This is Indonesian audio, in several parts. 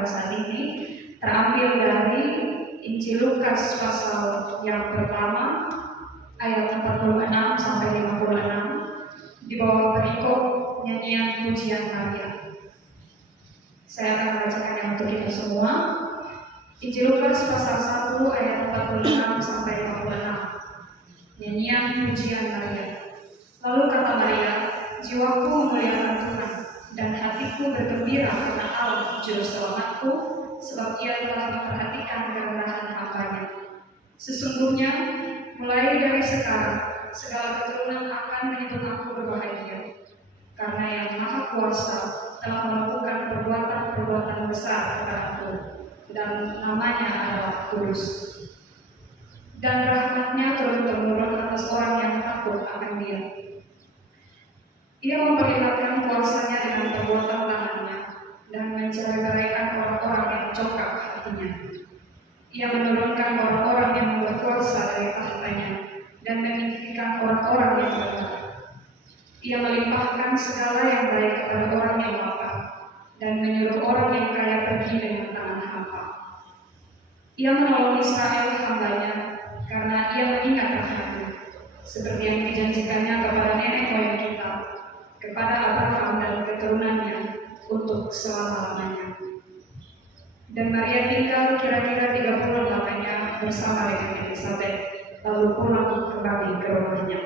pada saat ini terambil dari Injil Lukas pasal yang pertama ayat 46 sampai 56 di bawah perikop nyanyian pujian Maria. Saya akan membacakannya untuk kita semua. Injil Lukas pasal 1 ayat 46 sampai 56. Nyanyian pujian Maria. Lalu kata Maria, jiwaku memuliakan Tuhan, dan hatiku bergembira karena Allah juru selamatku, sebab Ia telah memperhatikan kerendahan hamba-Nya. Sesungguhnya mulai dari sekarang segala keturunan akan menyebut aku berbahagia, karena Yang Maha Kuasa telah melakukan perbuatan-perbuatan besar kepadaku, dan namanya adalah kudus. Dan rahmat-Nya turun-temurun atas orang yang takut akan Dia. Ia memperlihatkan kuasa-Nya dengan perbuatan tangan-Nya, dan mencerai-beraikan orang-orang yang congkak hatinya. Ia menurunkan orang-orang yang berkuasa dari tahtanya, dan meninggikan orang-orang yang lemah. Ia melimpahkan segala yang baik kepada orang yang lapar, dan menyuruh orang yang kaya pergi dengan tangan hampa. Ia menolong Israel hamba-Nya, karena Ia mengingat rahmat-Nya, seperti yang dijanjikannya kepada nenek moyang kita, kepada Abraham dan keturunannya untuk selama-lamanya. Dan Maria tinggal kira-kira 30 lamanya bersama dengan Elizabeth, lalu pulang kembali ke rumahnya.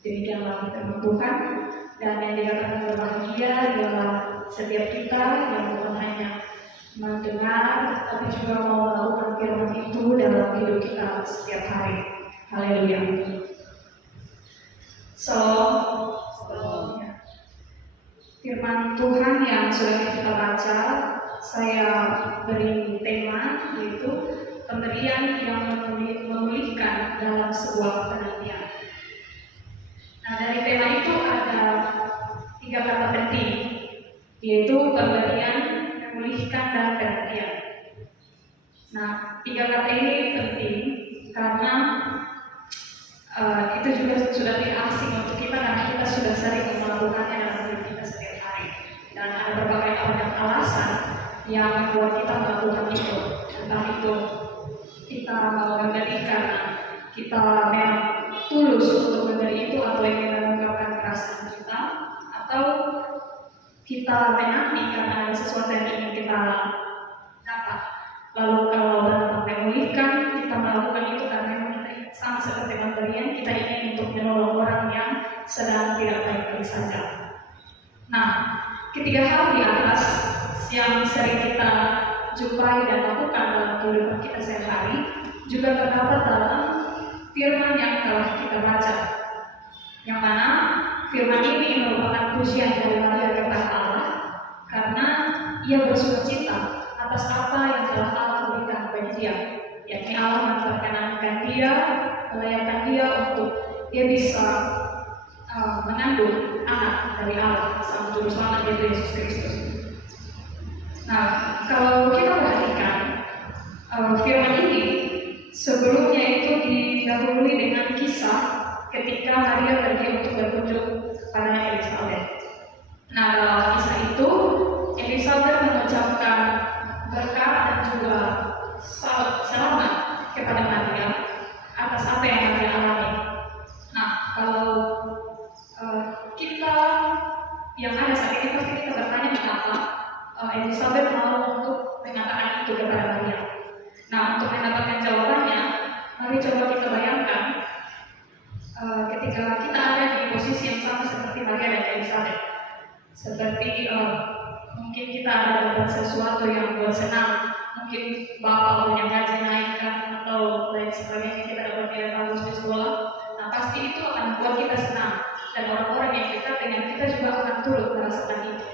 Demikianlah firman Tuhan, dan yang dikatakan berbahagia adalah setiap kita yang bukan hanya mendengar, tapi juga mau melakukan firman itu dalam hidup kita setiap hari. Haleluya. Shalom. Firman Tuhan yang sudah kita baca, saya beri tema yaitu pemberian yang memulihkan dalam sebuah penantian. Nah, dari tema itu ada 3 kata penting, yaitu pemberian, memulihkan, dan penantian. Nah, 3 kata ini penting karena itu juga sudah tidak asing untuk kita, karena kita sudah sering melakukannya dalam hidup kita setiap hari. Dan ada berbagai alasan yang membuat kita melakukan itu. Entah itu kita mau memberi karena kita memang tulus untuk memberi itu, atau ingin mengungkapkan perasaan kita, atau kita menanti karena ada sesuatu yang ingin kita dapat. Lalu kalau dapat memulihkan, kita melakukan itu karena sama seperti pemberian, kita ingin untuk menolong orang yang sedang tidak baik-baik saja. Nah, ketiga hal di atas yang sering kita jumpai dan lakukan dalam kehidupan kita sehari-hari juga terdapat dalam firman yang telah kita baca, yang mana firman ini merupakan pujian dari Maria kepada Allah karena ia bersukacita atas apa yang telah Allah berikan bagi dia, yakni Allah memperkenankan dia, melayakkan dia untuk dia bisa mengandung anak dari Allah, Sang Juru Selamat yaitu Yesus Kristus. Nah, kalau kita perhatikan firman ini sebelumnya itu didahului dengan kisah ketika Maria pergi untuk berkunjung kepada Elizabeth. Nah, dalam kisah itu Elizabeth mengucapkan berkat dan juga selamat kepada Maria atas apa yang Maria alami. Nah, kalau kita yang ada saat ini pasti kita bertanya mengapa Elizabeth mau untuk mengatakan itu kepada Maria. Nah, untuk mendapatkan jawabannya, mari coba kita bayangkan ketika kita ada di posisi yang sama seperti Maria dan Elizabeth. Seperti mungkin kita ada dapat sesuatu yang buat senang, mungkin bapak punya gaji naikkan atau lain sebagainya, kita dapat nilai bagus di sekolah. Nah, pasti itu akan membuat kita senang, dan orang-orang yang dekat dengan kita juga akan turut merasakan itu.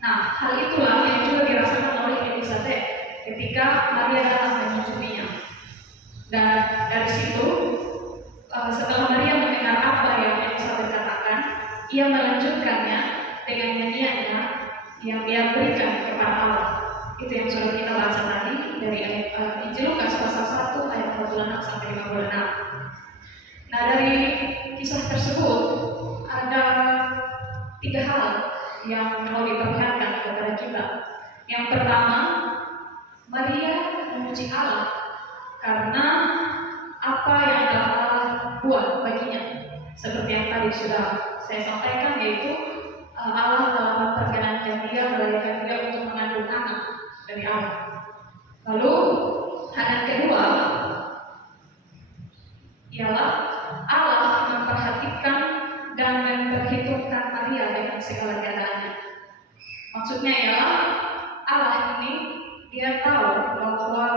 Nah, hal itulah yang juga dirasakan oleh Elizabeth ketika Maria datang mengunjunginya. Dan dari situ, setelah Maria mendengar apa yang Elizabeth katakan, ia melanjutkannya dengan nyanyiannya yang dia berikan kepada Allah. Itu yang sudah kita baca tadi dari Injil Lukas pasal 1 ayat 46 sampai 56. Nah, dari kisah tersebut ada 3 hal yang mau diperlihatkan kepada kita. Yang pertama, Maria memuji Allah karena apa yang telah Allah buat baginya. Seperti yang tadi sudah saya sampaikan, yaitu Allah telah memperkenankan dia, melayakan dia untuk mengandung anak dari Allah. Lalu anak kedua ialah Allah memperhatikan dan memperhitungkan Maria dengan segala keadaannya. Maksudnya ialah Allah ini dia tahu bahwa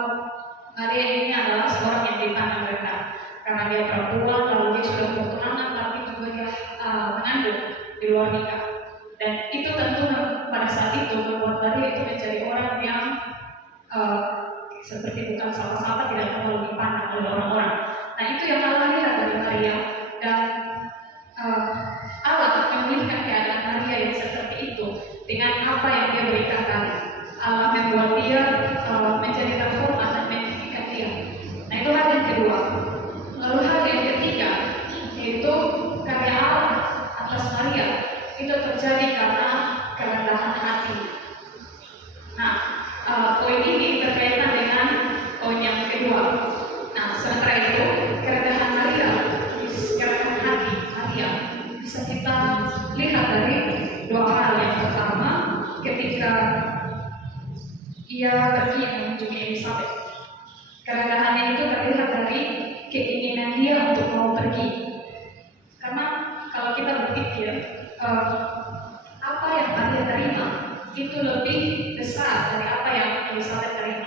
Maria ini adalah seorang yang dipandang rendah karena dia perempuan, lalu dia sudah bertunangan, tapi juga dia mengandung di luar nikah. Dan itu tentu pada saat itu membuat Maria itu menjadi orang yang seperti bukan sama-sama, tidak terlalu dipandang oleh orang-orang. Nah, itu yang Allah lihat dari Maria, dan Allah memulihkan keadaan Maria yang seperti itu dengan apa yang dia berikan tadi. Allah membuat dia menjadi terhormat dan meninggikan dia. Nah, itu hal yang kedua. Lalu hal yang ketiga, yaitu karya Allah atas Maria itu terjadi karena kerendahan hati. Nah, poin ini berkaitan dengan poin yang kedua. Nah, sementara itu kerendahan Maria, kerendahan hati Maria bisa kita lihat dari dua hal. Yang pertama, ketika ia pergi mengunjungi Elizabeth, kerendahannya itu terlihat dari keinginan dia untuk mau pergi. Karena kalau kita berpikir apa yang Maria terima itu lebih besar dari apa yang Elizabeth terima.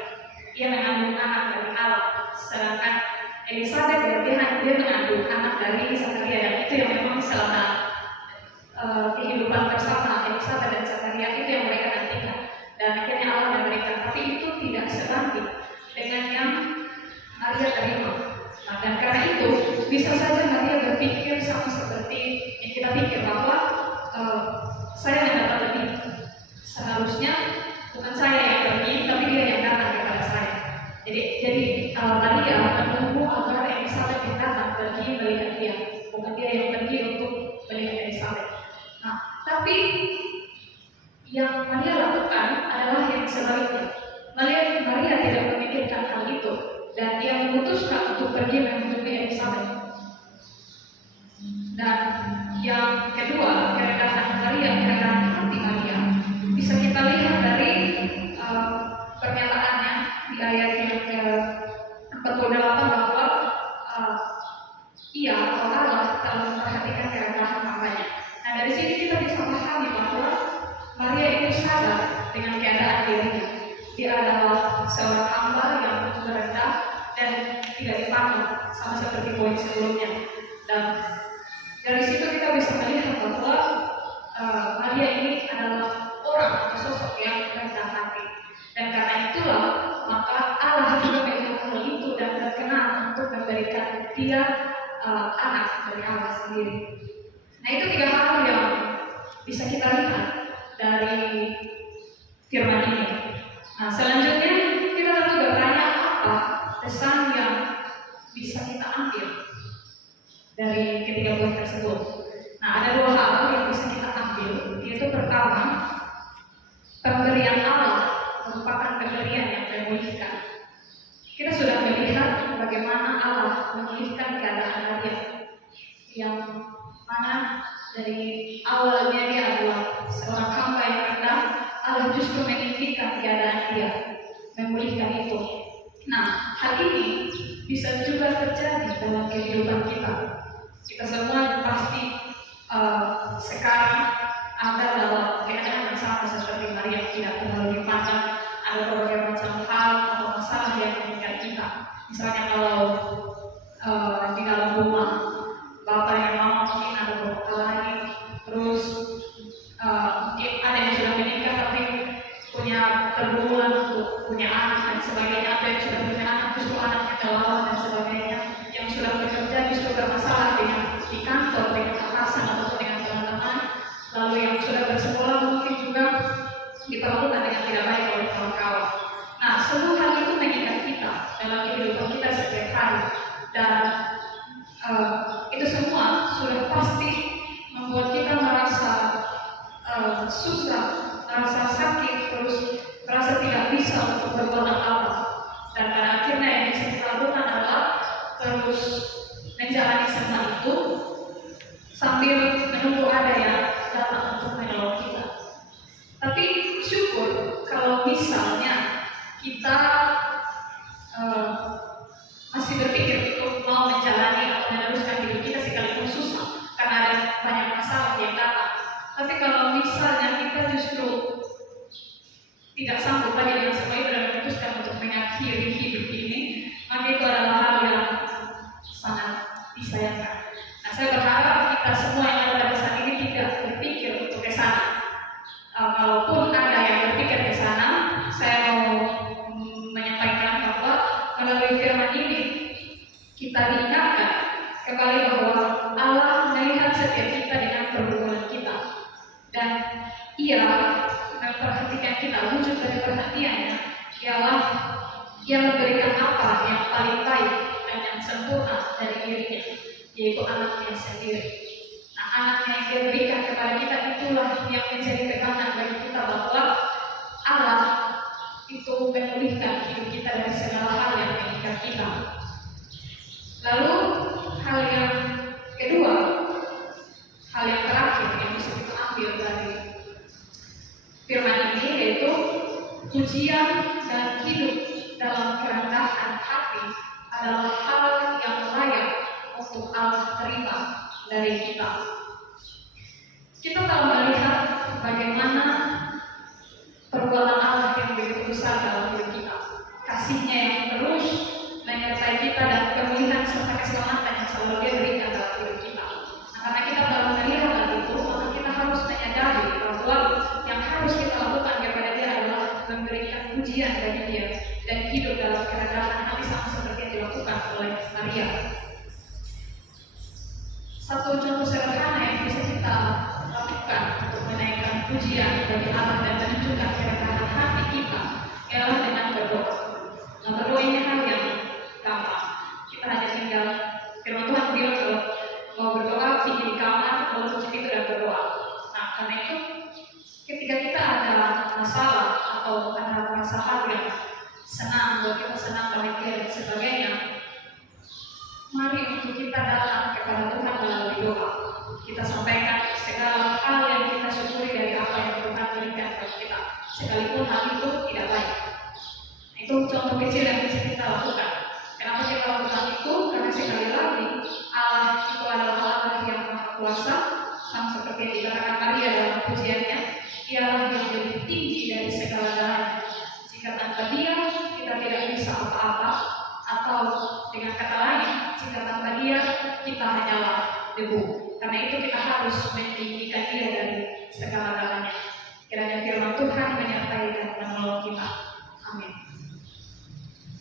Ia mengandung anak dari Allah, sedangkan Elizabeth dia mengandung anak dari Zakaria, dan itu yang memang selama kehidupan bersama Elizabeth dan Zakaria itu yang mereka nantikan, dan akhirnya Allah memberikan. Tapi itu tidak sebanding dengan yang Maria terima. Nah, dan karena itu bisa saja Maria berpikir sama seperti yang kita pikir bahwa saya mendapat lebih. Seharusnya bukan saya yang pergi, tapi dia yang datang kepada saya. Jadi Maria menunggu agar Elizabeth yang datang pergi melihat dia, bukan dia yang pergi untuk melihat Elizabeth. Nah, tapi yang Maria lakukan adalah yang sebaliknya. Maria tidak memikirkan hal itu, dan dia memutuskan untuk pergi mengunjungi Elizabeth. Dan yang kedua, kerendahan Maria, kerendahan hati Maria bisa kita lihat dari pernyataannya di ayat yang ke-48 bahwa ia atau Allah telah memperhatikan kerendahan hambanya. Nah, dari sini kita bisa pahami bahwa Maria itu sadar dengan keadaan dirinya. Dia adalah seorang hamba yang rendah dan tidak dipandang, sama seperti poin sebelumnya. Dan dari situ kita bisa melihat bahwa Maria ini adalah orang atau sosok yang rendah hati. Dan karena itulah maka Allah juga melihat hal itu dan berkenan untuk memberikan dia anak dari Allah sendiri. Nah, itu tiga hal yang bisa kita lihat dari firman ini. Nah, selanjutnya kita tentu bertanya, apa pesan yang bisa kita ambil dari ketiga poin tersebut. Nah, ada dua hal yang bisa kita ambil, yaitu pertama, pemberian Allah merupakan pemberian yang memulihkan. Kita sudah melihat bagaimana Allah memulihkan keadaan Maria, yang mana dari awalnya dia adalah seorang hamba yang rendah, Allah justru meninggikan keadaan dia, memulihkan itu. Nah, hal ini bisa juga terjadi dalam kehidupan kita. Kita semua pasti sekarang ada dalam keadaan yang sama seperti Maria, tidak terlalu dipandang, ada berbagai macam hal atau masalah yang mengikat kita. Misalnya kalau di dalam rumah, bapak dan mama mungkin ada beberapa lagi, terus mungkin ada yang sudah menikah tapi punya pergumulan untuk punya anak dan sebagainya, ada yang sudah punya anak justru anaknya kelelahan dan sebagainya, yang sudah bekerja justru bermasalah dengan di kantor, dengan atasan atau dengan teman-teman, lalu yang sudah bersekolah mungkin juga diperlakukan dengan tidak baik oleh kawan-kawan. Nah, semua hal itu mengikat kita dalam kehidupan kita setiap hari, dan itu semua sudah pasti membuat kita merasa susah, merasa sakit, terus merasa bisa untuk berbuat apa-apa. Dan pada akhirnya yang bisa kita lakukan adalah terus menjalani semua itu sambil menunggu ada yang datang untuk menolong kita. Tapi syukur kalau misalnya kita masih berpikir untuk mau menjalani atau meneruskan hidup kita sekalipun susah karena ada banyak masalah yang datang. Tapi kalau misalnya kita justru tidak sanggup lagi dengan semua itu dan memutuskan untuk mengakhiri hidup ini, maka itu adalah hal yang sangat disayangkan. Nah, saya berharap kita semua yang ada pada saat ini tidak berpikir untuk ke sana. Kalaupun ada yang berpikir ke sana, saya mau menyampaikan bahwa melalui firman ini kita diingatkan kembali bahwa Allah melihat setiap kita dengan perbuatan kita dan Ia memperhatikan kita. Wujud dari perhatiannya ialah Ia memberikan apa yang paling baik dan yang sempurna dari dirinya, yaitu anaknya sendiri. Nah, anaknya yang Dia berikan kepada kita itulah yang menjadi pegangan bagi kita bahwa Allah itu memulihkan hidup kita dari segala hal yang mengikat kita. Lalu hal yang kedua, hal yang terakhir yang bisa kita ambil dari firman ini yaitu pujian dan hidup dalam kerendahan hati adalah hal yang layak untuk Allah terima dari kita. Kita telah melihat bagaimana perbuatan Allah yang begitu besar dalam hidup kita, kasih-Nya yang terus menyertai kita dan pemulihan serta keselamatan yang selalu Dia berikan dalam hidup kita. Nah, karena kita telah melihat hal itu, maka kita harus menyadari bahwa yang harus kita lakukan kepada Dia adalah memberikan pujian bagi Dia dan hidup dalam kerendahan hati sama seperti yang dilakukan oleh Maria. Satu contoh sederhana yang bisa kita lakukan untuk menaikkan pujian bagi Allah dan menunjukkan kerendahan hati kita ialah dengan berdoa. Nah, berdoa ini hal yang gampang. Kita hanya tinggal firman Tuhan bilang kalau mau berdoa pergi di kamar, lalu puji itu dan berdoa. Nah, karena itu ketika kita ada masalah atau ada masalah yang senang, buat kita senang, bahagia dan sebagainya, mari untuk kita datang kepada Tuhan melalui doa. Kita sampaikan segala hal yang kita syukuri dari apa yang Tuhan berikan kepada kita, sekalipun hal itu tidak baik. Itu contoh kecil yang bisa kita lakukan. Kenapa kita lakukan itu? Karena sekali lagi Allah itu adalah Allah yang Maha Kuasa, sama seperti yang dikatakan Maria dalam pujiannya, Dialah yang lebih tinggi dari segala-galanya. Jika tanpa Dia kita tidak bisa apa-apa, atau dengan kata lain, jika tanpa Dia kita hanyalah debu. Karena itu kita harus meninggikan Dia dari segala-galanya. Kiranya firman Tuhan